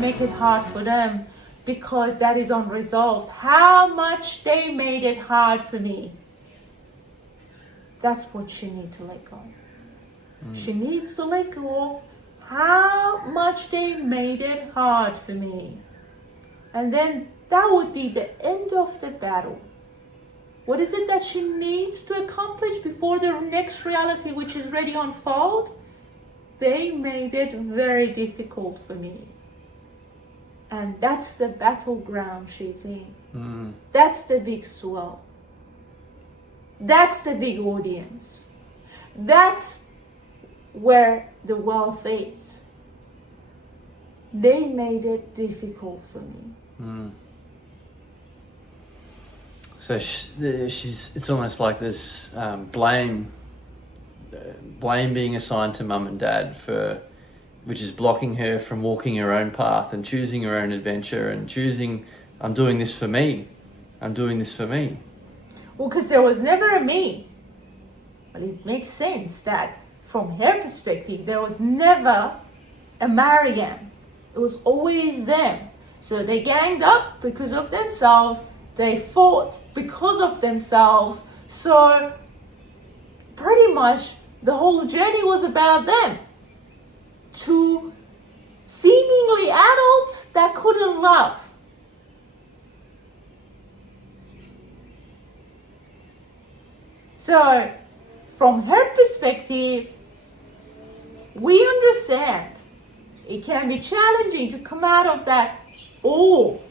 make it hard for them because that is unresolved. How much they made it hard for me. That's what she needs to let go. She needs to let go of how much they made it hard for me. And then that would be the end of the battle. What is it that she needs to accomplish before the next reality, which is ready to unfold? They made it very difficult for me. And that's the battleground she's in. That's the big swell. That's the big audience. That's where the wealth is. They made it difficult for me. So it's almost like this blame being assigned to mum and dad which is blocking her from walking her own path and choosing her own adventure and choosing, I'm doing this for me. I'm doing this for me. Well, because there was never a me. But it makes sense that from her perspective, there was never a Maryam. It was always them. So they ganged up because of themselves. They fought because of themselves. So pretty much the whole journey was about them. Two seemingly adults that couldn't love. So from her perspective, we understand it can be challenging to come out of that all.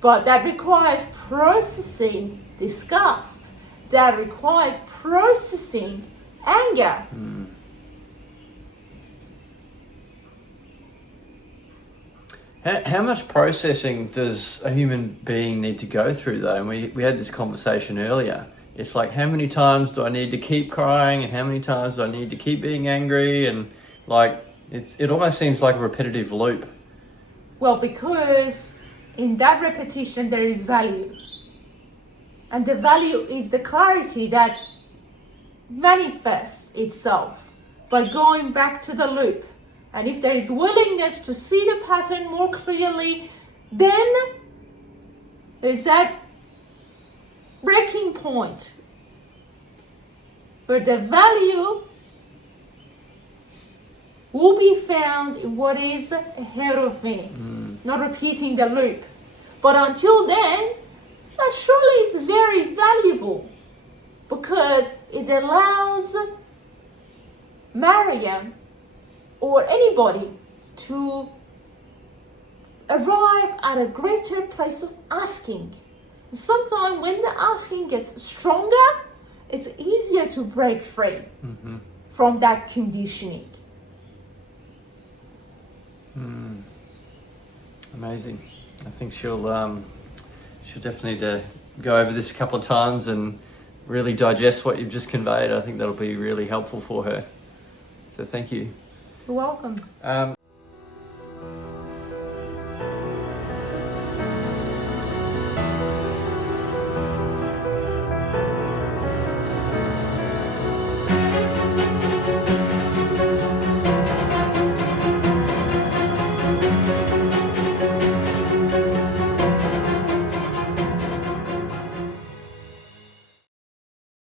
But that requires processing disgust. That requires processing anger. How much processing does a human being need to go through though? And we had this conversation earlier. It's like, how many times do I need to keep crying and how many times do I need to keep being angry? And like, it almost seems like a repetitive loop. Well, because in that repetition there is value. And the value is the clarity that manifests itself by going back to the loop. And if there is willingness to see the pattern more clearly, then there's that breaking point where the value will be found in what is ahead of me, not repeating the loop. But until then, that surely is very valuable because it allows Maryam or anybody to arrive at a greater place of asking. Sometimes when the asking gets stronger, it's easier to break free from that conditioning. Amazing. I think she'll definitely go over this a couple of times and really digest what you've just conveyed. I think that'll be really helpful for her. So thank you. You're welcome.